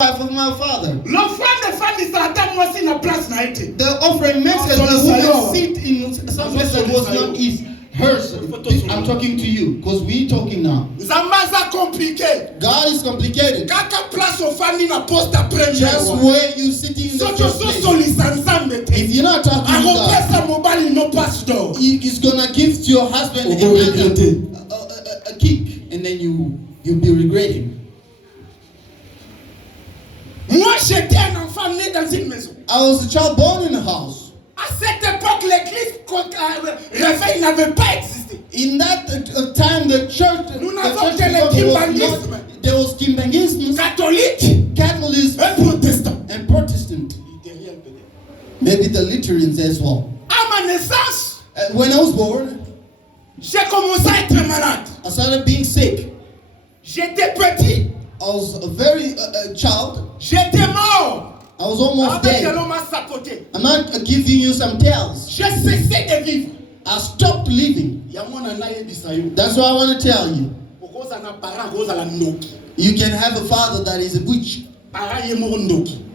wife of my father. The offering makes the woman sit in some place that was not his. Hers. I'm talking to you because we're talking now. God is complicated. Just where you sitting in the first place. If you're not talking to God, He's gonna give to your husband a kick, and then you'll be regretting. I was a child born in a house. À cette époque, l'église réveil n'avait pas existé. In that time, the church, there was Kimbangism, Catholicism, and Protestant. Maybe the Lutherans as well. À ma naissance, when I was born, j'ai commencé à être malade. I started being sick. J'étais petit. I was a very child. J'étais mort. I was almost dead. I'm not giving you some tales. J'ai cessé de vivre. I stopped living. That's what I want to tell you. You can have a father that is a witch.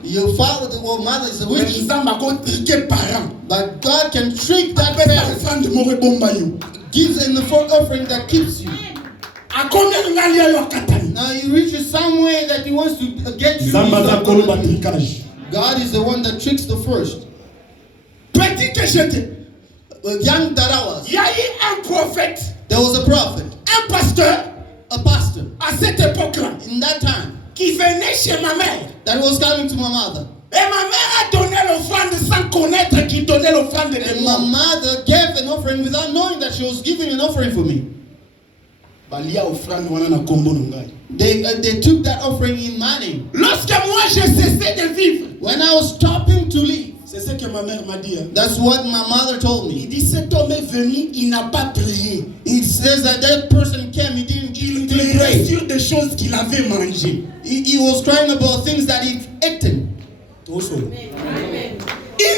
Your father or mother is a witch. But God can trick that parent. Gives them the offering that keeps you. Now he reaches somewhere that he wants to get you. God is the one that tricks the first. Young that I was. There was a prophet. A pastor. À cette époque-là. In that time. Qui venait chez ma mère. That was coming to my mother. Et ma mère a donné l'offrande sans connaître qu'il donnait l'offrande de moi. My mother gave an offering without knowing that she was giving an offering for me. They took that offering in my name. Lorsque moi j'ai cessé de vivre. When I was stopping to live. C'est ce que ma mère m'a dit. That's what my mother told me. Il dit cet homme est venu, il n'a pas prié. It says that person came, he didn't pray. Sur des choses qu'il avait mangées. He was crying about things that he'd eaten. Il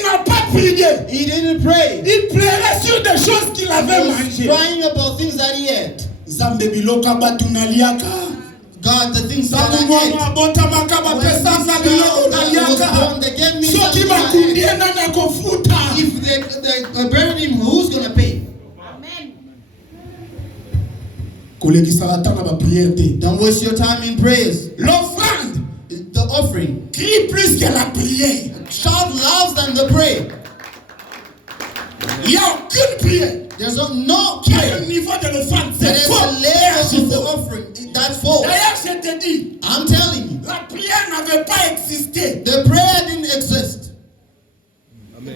n'a pas prié. He didn't pray. Il pleurait sur des choses qu'il avait mangées. Crying about things that he ate. God, the things that I ate. If they buried him, who's going to pay? Don't waste your time in prayers. L'offrande, the offering, crie plus que la prière. Shout louder than the prayer. Il n'y a aucune prière. There's no prayer. Le niveau de l'offrande, c'est faux. The offering, that's false. D'ailleurs, je te dis, I'm telling you, la prière n'avait pas existé. The prayer didn't exist. The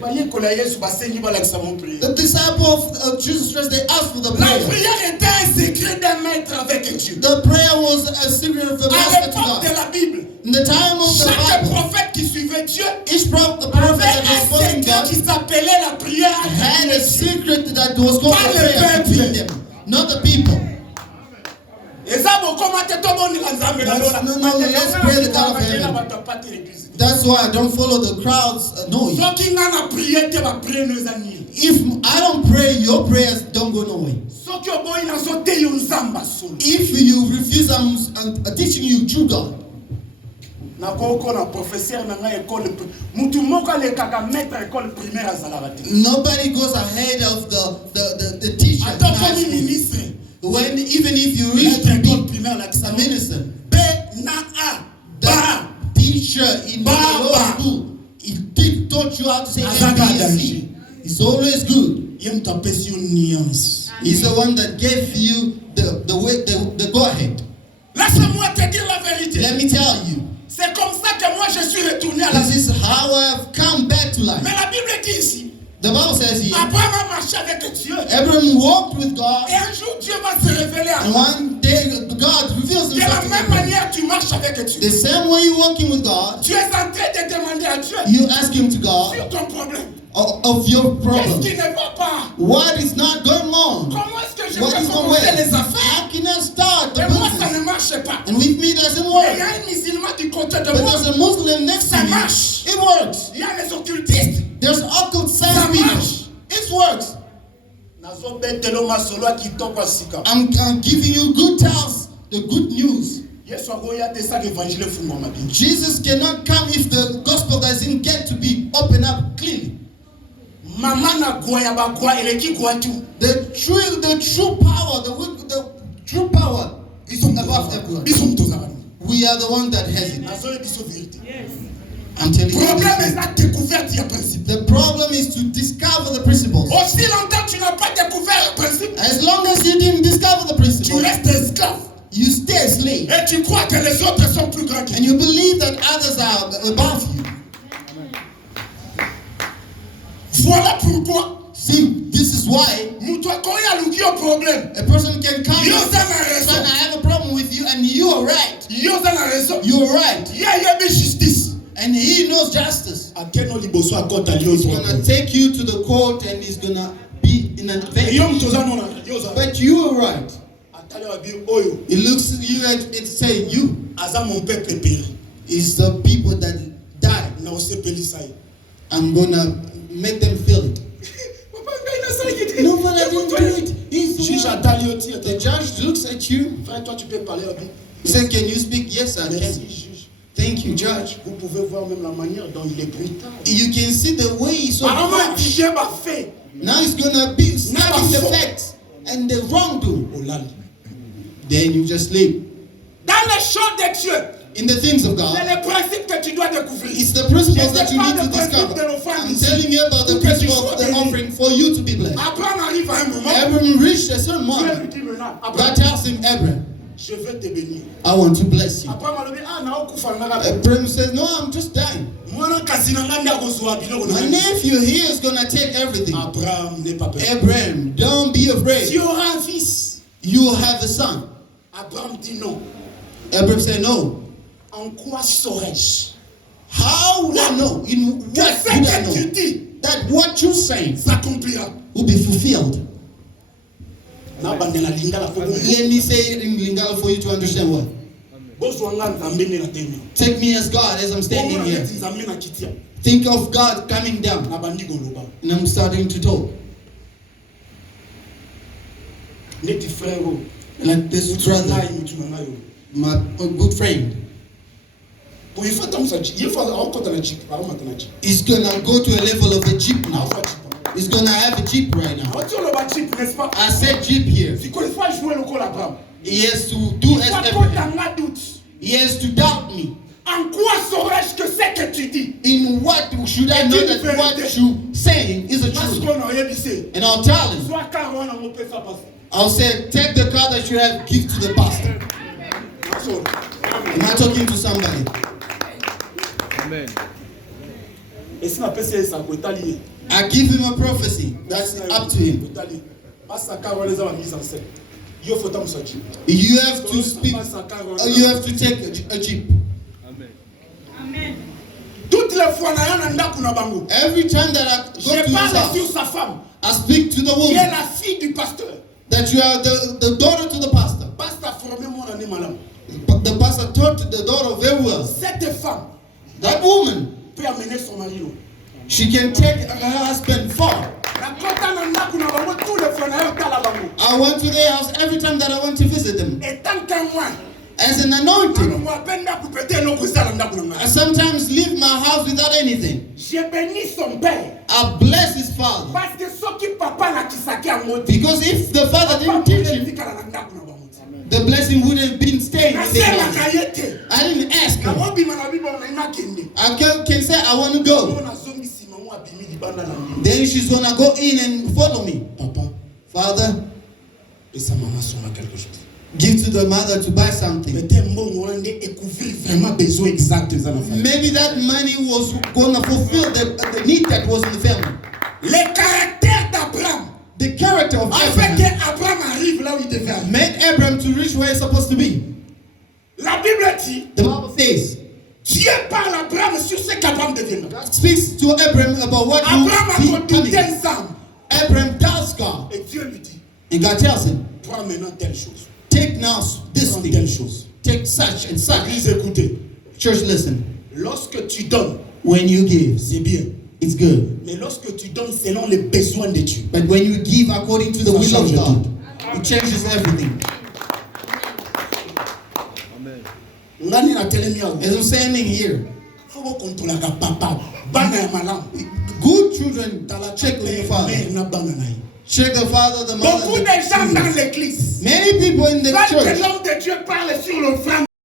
disciples of Jesus Christ, they asked for the prayer. La prière était un secret d'un maître avec Dieu. The prayer was a secret of the master to God. De la Bible, in the time of the Bible, chaque prophète qui suivait Dieu, each prophet that was following God, qui s'appelait la prière, had a secret that was called the prayer between them, not the people. Let's pray the God of heaven. That's why I don't follow the crowd's noise. If I don't pray, your prayers don't go nowhere. If you refuse, I'm teaching you true God. Nobody goes ahead of the teacher. When even if you reach to be a minister, the teacher in the law school, he taught you how to say ABC. It's always good. He's the one that gave you the go ahead. Let me tell you. C'est comme ça que moi je suis retourné à la vie. This is how I have come back to life. Mais la Bible dit ici. The Bible says here. Abraham a marché avec Dieu. Abraham walked with God. Et un jour Dieu va se révéler à toi. And one day God reveals himself. De la même manière tu marches avec Dieu. The same way you're walking with God. Tu es en train de demander à Dieu. You ask him to God. Sur ton problème. Of your problem. Qu'est-ce qui ne va pas? What is not going on? Comment est-ce que je peux commencer les affaires? How can I start the business? Moi ça ne marche pas. And with me it doesn't work. Il y a un musulman du côté de moi. moi. But there's a Muslim next to me. Ça marche. It works. Il y a les occultistes. There's occult science people. It works. I'm giving you good tales, the good news. Jesus cannot come if the gospel doesn't get to be opened up clearly. The true power, the true power is above everyone. We are the one that has it. Yes. I'm telling you. The problem is to discover the principles. As long as you didn't discover the principles, you stay a slave. And you believe that others are above you. Voilà pourquoi. See, this is why a person can come and say, I have a problem with you, and you are right. You are right. And he knows justice. He's going to take you to the court and he's going to be in an advantage. But you are right. It looks at you and it's saying you. It's the people that died. I'm going to make them feel it. No, but I didn't do it. The judge looks at you. He said, can you speak? Yes, I can. Thank you, Judge. You can see the way he's so harsh. Now he's going to be snapping the facts and the wrongdoing. Then you just leave. In the things of God, it's the principles that you need to discover. I'm telling you about the principle of the offering for you to be blessed. Abraham reached a certain moment. God tells him, Abraham, I want to bless you. Abraham says, no, I'm just dying. My nephew here is going to take everything. Abraham, don't be afraid. You will have a son. Abraham said, no. How would I know? In what would I know? That what you say will be fulfilled. Let me say it in Lingala for you to understand what. Take me as God as I'm standing here. Think of God coming down. And I'm starting to talk. Like this brother, my good friend. He's gonna go to a level of a jeep now. He's gonna have a jeep right now. I said jeep here. He has to do as Abraham. He has to doubt me. In what should I know that what you're saying is the truth? And I'll tell him. I'll say, take the car that you have, give to the pastor. Am I talking to somebody? Amen. I give him a prophecy. That's up to him. You have to speak. You have to take a jeep. Amen. Every time that I go to his house, I speak to the woman that you are the daughter to the pastor. The pastor taught the daughter very well. That woman, she can take her husband far. I went to their house every time that I went to visit them. As an anointing. I sometimes leave my house without anything. I bless his father. Because if the father didn't teach him, the blessing would have been staying in their life. I didn't ask him. I can say, I want to go. Then she's going to go in and follow me. Father, give to the mother to buy something. Maybe that money was going to fulfill the need that was in the family. The character of Abraham made Abraham to reach where he's supposed to be. The Bible says, God speaks to Abraham about what he will be coming. Abraham tells God, and God tells him, take now this thing, take such and such. Church, listen. When you give, it's good. But when you give according to the will of God, it changes everything. Amen. ngani na telemi awo. As I'm standing here, Faut contrôler ka papa. Bana ya malamu. good children check with your father. Na bana na. Check the father, the mother. Beaucoup de gens dans l'église. Many people in the Quand church. l'homme de Dieu parle sur l'offrande